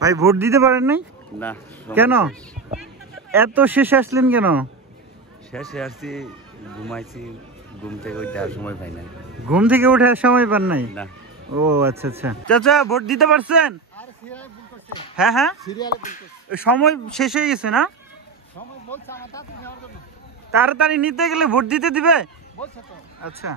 ভাই ভোট দিতে পারেন নাই? না। কেন এত শেষে আসলেন কেন? শেষে আসছি, ঘুমাইছি, ঘুম থেকে উঠে আর সময় পাই নাই। ঘুম থেকে উঠে সময় পান নাই? না। ও আচ্ছা আচ্ছা। চাচা ভোট দিতে পারছেন? হ্যাঁ হ্যাঁ, সময় শেষ হয়ে গেছে না? তাড়াতাড়ি নিতে গেলে ভোট দিতে দিবে? আচ্ছা।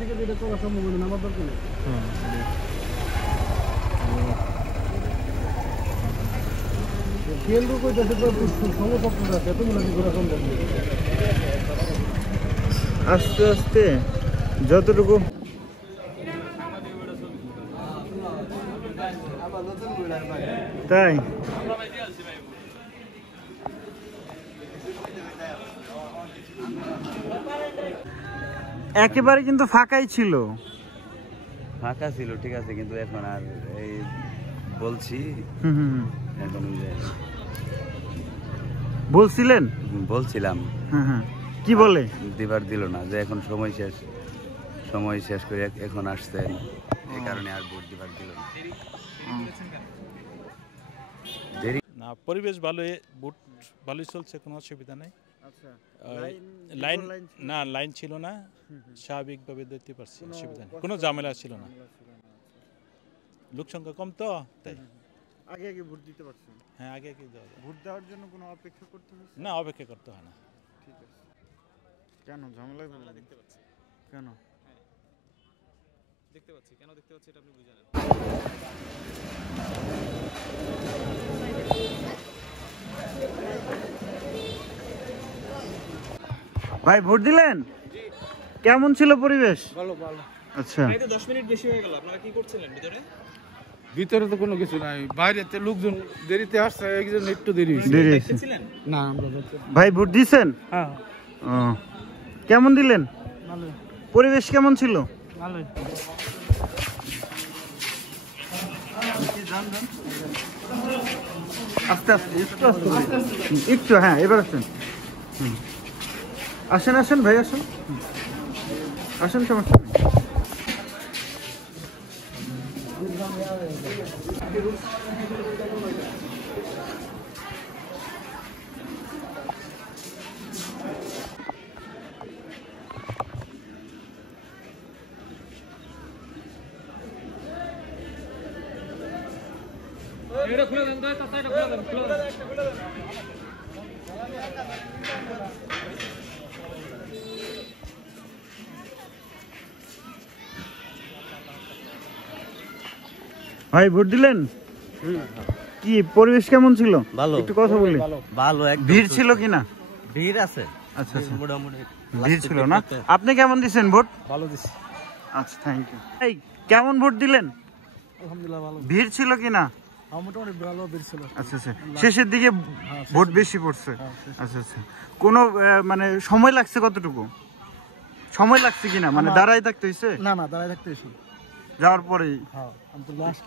থেকে যেটা করা সম্ভব না আমার দরকার নেই। কেন্দ্র কইতাছে সমস্যা আছে, তুমি নাকি করা সম্ভব নেই। আস্তে আস্তে যতটুকু তাই। একেবারে কিন্তু ফাঁকাই ছিল। ফাঁকা ছিল ঠিক আছে, কিন্তু এখন আর এই বলছি এখন বলছিলেন? বলছিলাম। কি বলে? দিবার দিল না, যে এখন সময় শেষ করে এখন আসছেন, এই কারণে আর ভোট দিবার দিল না। দেরি না, পরিবেশ ভালো, ভোট ভালোই চলছে, কোনো অসুবিধা নেই। লাইন না, লাইন ছিল না, স্বাভাবিকভাবে দিতে পারছি, অসুবিধা নেই, কোনো ঝামেলা ছিল না। লোক সংখ্যা কম তো তাই। আগে আগে ভোট দিতে পারছেন? হ্যাঁ, আগে আগে ভোট দেওয়ার জন্য কোনো অপেক্ষা করতে হবে না, অপেক্ষা করতে হয় না। ঠিক আছে। কেন ঝামেলা দেখতে পাচ্ছি? কেন দেখতে পাচ্ছি, কেন দেখতে পাচ্ছি এটা আপনি বুঝে নেন। ভাই ভোট দিলেন? কেমন ছিল পরিবেশ? ভালো ভালো। আচ্ছা, এই তো 10 মিনিট বেশি হয়ে গেল, আপনারা কি করছিলেন ভিতরে? ভিতরে তো কোনো কিছু নাই, বাইরেতে লোকজন দেরিতে আসছে, একজন একটু দেরি হয়েছে। দেরি হয়েছে। ছিলেন না আমরা ভাই ভোট দিছেন? হ্যাঁ ও, কেমন দিলেন? ভালো পরিবেশ কেমন ছিল? ভালো। আস্তে আস্তে, একটু আস্তে একটু। হ্যাঁ, এবার আসেন। আসেন আসেন ভাই, আসেন আসেন, সমস্যা নেই। এটা খুলে দেন, তাতা এটা খুলে দেন, খুলে দেন। ভাই ভোট দিলেন? কি পরিবেশ কেমন ছিল? ভালো। একটু কথা বলি। ভালো। ভিড় ছিল কিনা? ভিড় আছে। আচ্ছা আচ্ছা, মোটামুটি ভিড় ছিল না? আপনি কেমন দিচ্ছেন ভোট? ভালো দিছি। আচ্ছা, থ্যাংক ইউ। এই কেমন ভোট দিলেন? আলহামদুলিল্লাহ ভালো। ভিড় ছিল কিনা? মোটামুটি ভালো বের ছিল। আচ্ছা আচ্ছা, শেষের দিকে ভোট বেশি পড়ছে? আচ্ছা আচ্ছা, কোনো মানে সময় লাগছে কতটুকু? সময় লাগছে কিনা, মানে দাঁড়াই থাকতে হয়েছে? না না, দাঁড়ায় থাকতে এসো যাওয়ার পরেই? হ্যাঁ, আমি তো লাস্ট